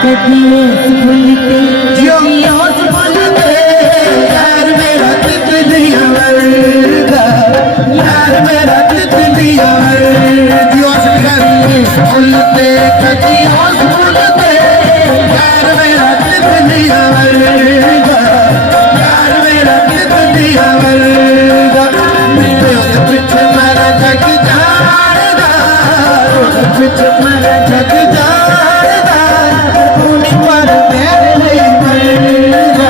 कभी भूलते जियोस भूलते यार मेरा तितलिया वर्गा यार मेरा तितलिया जियोस कभी भूलते जियोस भूलते यार मेरा तितलिया वर्गा यार मेरा तितलिया वर्गा मेरे पीछे मेरा जग जाएगा पीछे मेरा जग जाएगा पर मेरे लिए मरेगा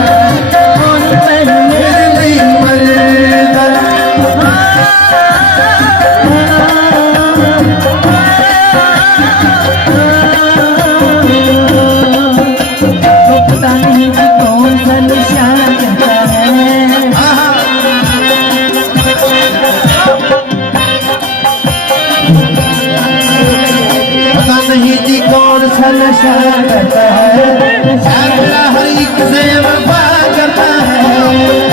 पर मेरे लिए मरेगा पता नहीं कि कौन सा नशा करता है पता नहीं कि कौन सा नशा करता है हर एक से वफा करता है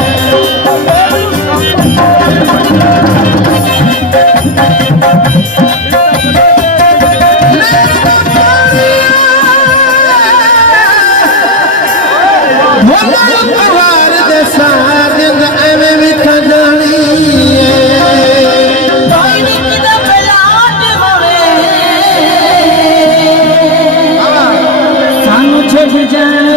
जान